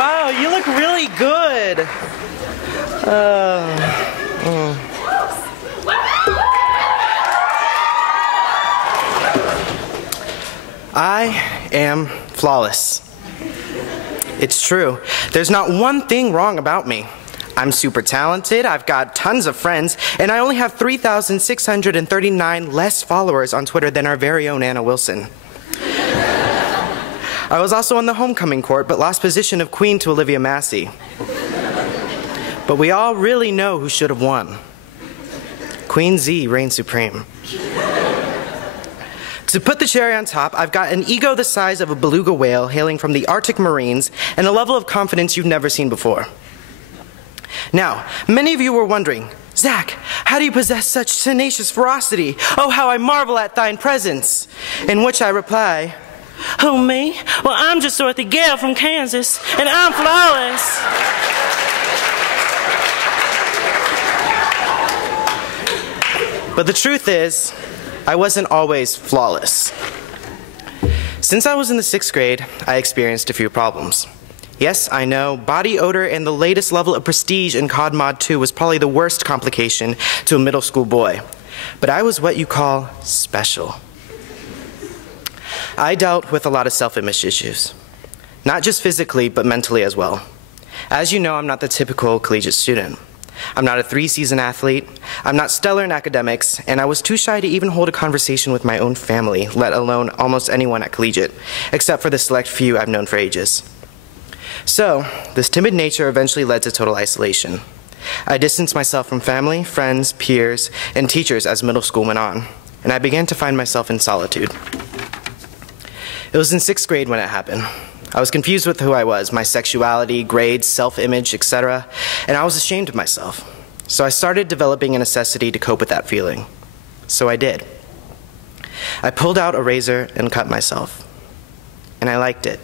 Wow, you look really good. I am flawless. It's true. There's not one thing wrong about me. I'm super talented, I've got tons of friends, and I only have 3,639 less followers on Twitter than our very own Anna Wilson. I was also on the homecoming court, but lost position of queen to Olivia Massey. But we all really know who should have won. Queen Z reigns supreme. To put the cherry on top, I've got an ego the size of a beluga whale hailing from the Arctic Marines and a level of confidence you've never seen before. Now, many of you were wondering, Zach, how do you possess such tenacious ferocity? Oh, how I marvel at thine presence. In which I reply, who, me? Well, I'm just Dorothy Gale from Kansas, and I'm flawless. But the truth is, I wasn't always flawless. Since I was in the 6th grade, I experienced a few problems. Yes, I know, body odor and the latest level of prestige in COD Mod 2 was probably the worst complication to a middle school boy. But I was what you call special. I dealt with a lot of self-image issues. Not just physically, but mentally as well. As you know, I'm not the typical collegiate student. I'm not a 3-season athlete, I'm not stellar in academics, and I was too shy to even hold a conversation with my own family, let alone almost anyone at collegiate, except for the select few I've known for ages. So, this timid nature eventually led to total isolation. I distanced myself from family, friends, peers, and teachers as middle school went on, and I began to find myself in solitude. It was in 6th grade when it happened. I was confused with who I was, my sexuality, grades, self-image, etc., and I was ashamed of myself. So I started developing a necessity to cope with that feeling. So I did. I pulled out a razor and cut myself. And I liked it.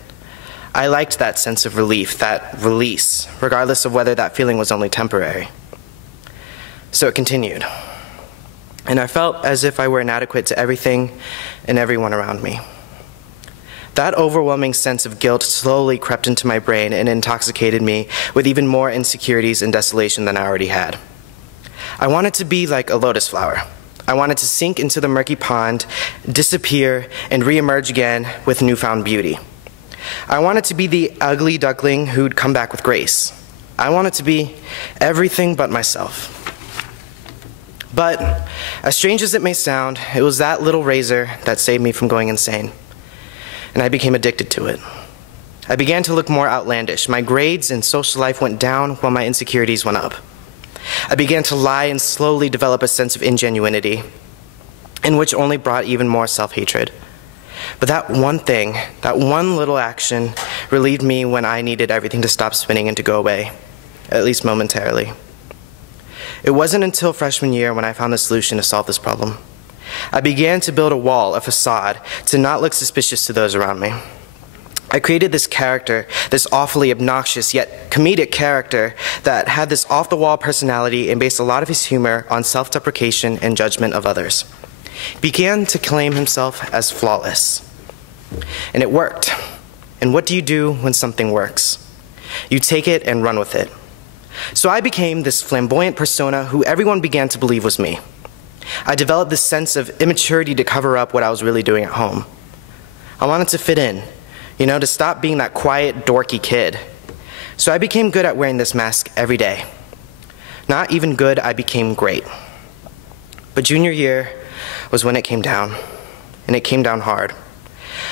I liked that sense of relief, that release, regardless of whether that feeling was only temporary. So it continued. And I felt as if I were inadequate to everything and everyone around me. That overwhelming sense of guilt slowly crept into my brain and intoxicated me with even more insecurities and desolation than I already had. I wanted to be like a lotus flower. I wanted to sink into the murky pond, disappear, and reemerge again with newfound beauty. I wanted to be the ugly duckling who'd come back with grace. I wanted to be everything but myself. But, as strange as it may sound, it was that little razor that saved me from going insane. And I became addicted to it. I began to look more outlandish. My grades and social life went down while my insecurities went up. I began to lie and slowly develop a sense of ingenuity, in which only brought even more self-hatred. But that one thing, that one little action, relieved me when I needed everything to stop spinning and to go away, at least momentarily. It wasn't until freshman year when I found the solution to solve this problem. I began to build a wall, a facade, to not look suspicious to those around me. I created this character, this awfully obnoxious yet comedic character that had this off-the-wall personality and based a lot of his humor on self-deprecation and judgment of others. He began to claim himself as flawless. And it worked. And what do you do when something works? You take it and run with it. So I became this flamboyant persona who everyone began to believe was me. I developed this sense of immaturity to cover up what I was really doing at home. I wanted to fit in, to stop being that quiet, dorky kid. So I became good at wearing this mask every day. Not even good, I became great. But junior year was when it came down, and it came down hard.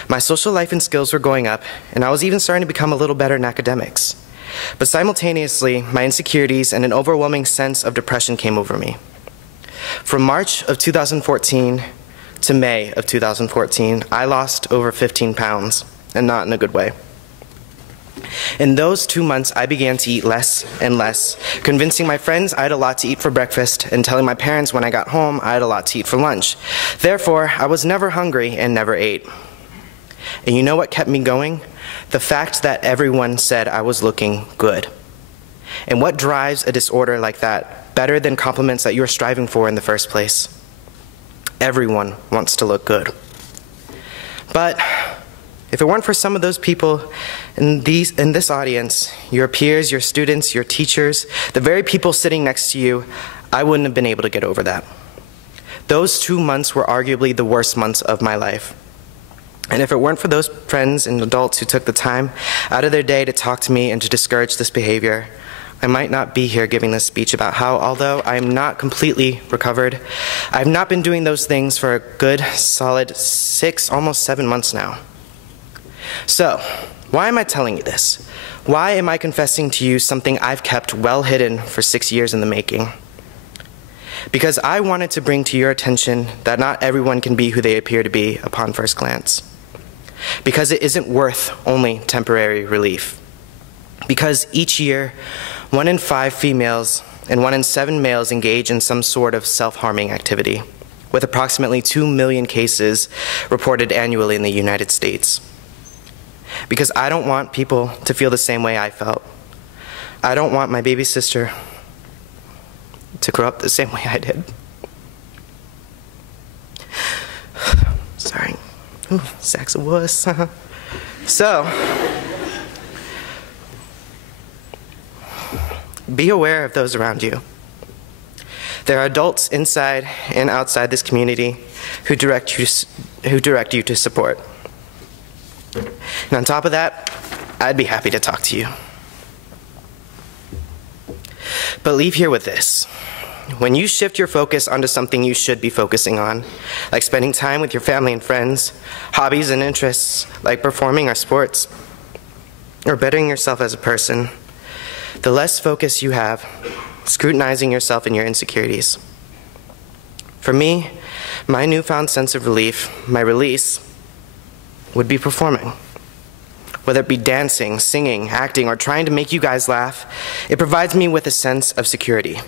My social life and skills were going up, and I was even starting to become a little better in academics. But simultaneously, my insecurities and an overwhelming sense of depression came over me. From March of 2014 to May of 2014, I lost over 15 pounds, and not in a good way. In those 2 months, I began to eat less and less, convincing my friends I had a lot to eat for breakfast and telling my parents when I got home I had a lot to eat for lunch. Therefore, I was never hungry and never ate. And you know what kept me going? The fact that everyone said I was looking good. And what drives a disorder like that better than compliments that you're striving for in the first place? Everyone wants to look good. But if it weren't for some of those people In this audience, your peers, your students, your teachers, the very people sitting next to you, I wouldn't have been able to get over that. Those 2 months were arguably the worst months of my life. And if it weren't for those friends and adults who took the time out of their day to talk to me and to discourage this behavior, I might not be here giving this speech about how, although I am not completely recovered, I have not been doing those things for a good, solid 6, almost 7 months now. So, why am I telling you this? Why am I confessing to you something I've kept well hidden for 6 years in the making? Because I wanted to bring to your attention that not everyone can be who they appear to be upon first glance. Because it isn't worth only temporary relief. Because each year, 1 in 5 females and 1 in 7 males engage in some sort of self-harming activity, with approximately 2 million cases reported annually in the United States. Because I don't want people to feel the same way I felt. I don't want my baby sister to grow up the same way I did. Sorry. Ooh, sacks of wuss. So, be aware of those around you. There are adults inside and outside this community who direct you to support. And on top of that, I'd be happy to talk to you. But leave here with this. When you shift your focus onto something you should be focusing on, like spending time with your family and friends, hobbies and interests like performing or sports, or bettering yourself as a person, the less focus you have scrutinizing yourself and your insecurities. For me, my newfound sense of relief, my release, would be performing. Whether it be dancing, singing, acting, or trying to make you guys laugh, it provides me with a sense of security.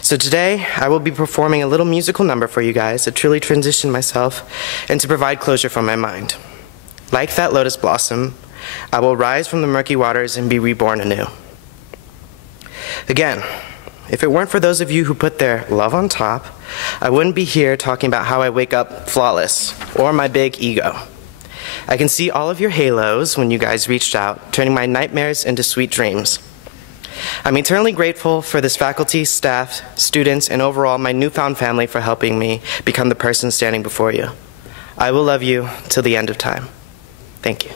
So today, I will be performing a little musical number for you guys to truly transition myself and to provide closure from my mind. Like that lotus blossom, I will rise from the murky waters and be reborn anew. Again, if it weren't for those of you who put their love on top, I wouldn't be here talking about how I wake up flawless or my big ego. I can see all of your halos when you guys reached out, turning my nightmares into sweet dreams. I'm eternally grateful for this faculty, staff, students, and overall my newfound family for helping me become the person standing before you. I will love you till the end of time. Thank you.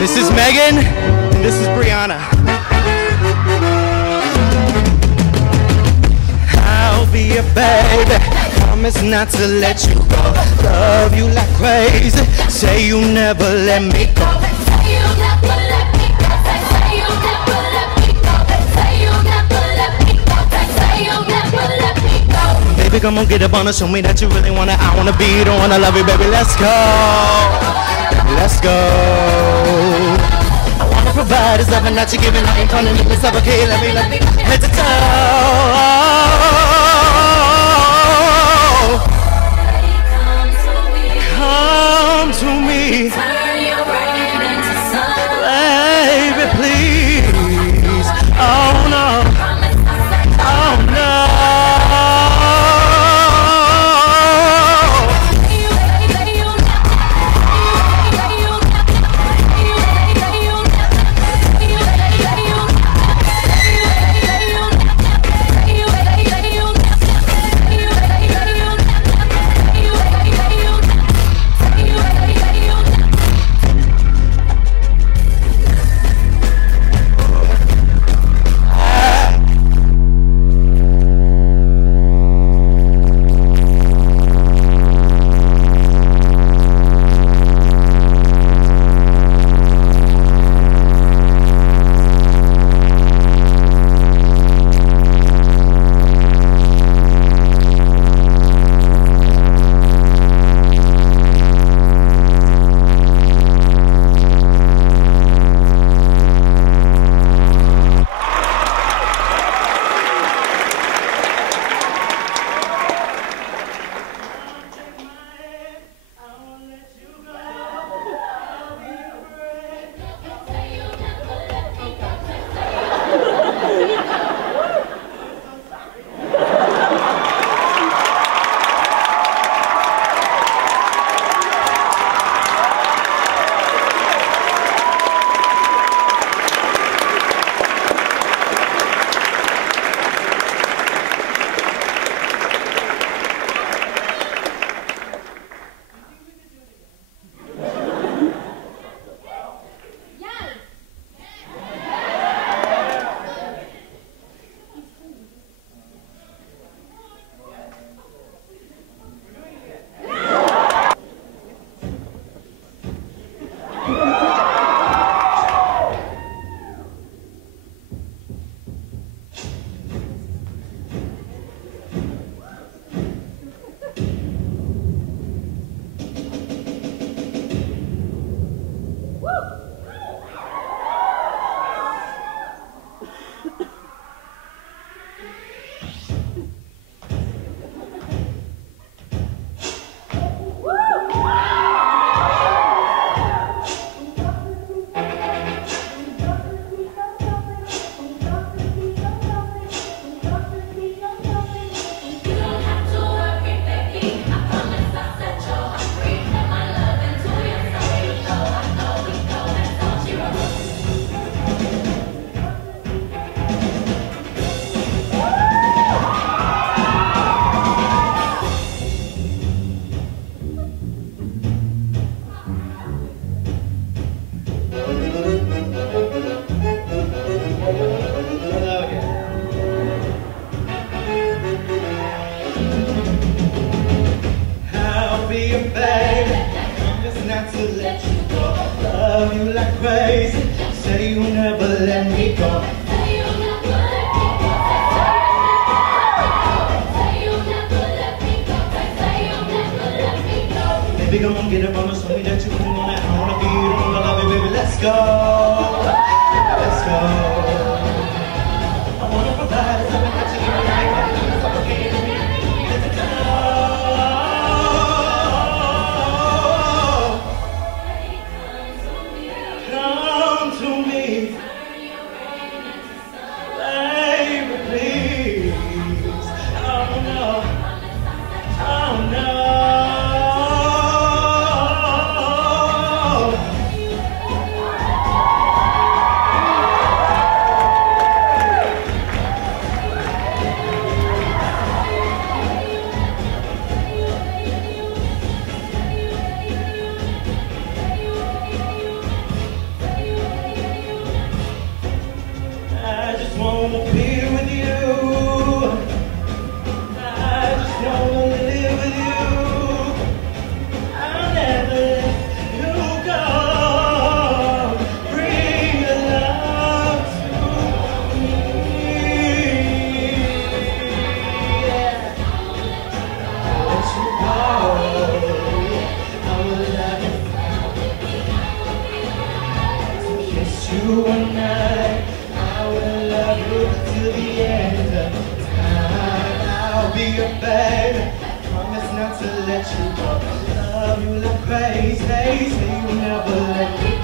This is Megan, and this is Brianna. I'll be your baby, promise not to let you go. Love you like crazy, say you'll never let me go. Say you'll never let me go. Say you'll never let me go. Say you'll never let me go. Say you'll never let me go. Baby, come on, get up on us, show me that you really wanna. I wanna be, you don't wanna love you, baby. Let's go. Let's go. I wanna provide this loving that you're giving. I ain't gonna need this suffocate. Let me head to toe. Come to me. Turn your rain into sun. Baby, please. Oh no. Oh no. crazy. Say you'll never let me go. Baby, come on, get up on us. Tell me that you really want it. I wanna be you, I wanna love you, baby. Let's go. Let's go. I wanna provide something that you can make that suffocate me. Come to me. Baby, please. Oh no. Oh no. I just wanna be with you. I just wanna live with you. I'll never let you go. Bring your love to me. Let you go. I will love you. Kiss you one night. I will love you till the end of time. I'll be your baby. Promise not to let you go. Love you like crazy. Say you never let me go.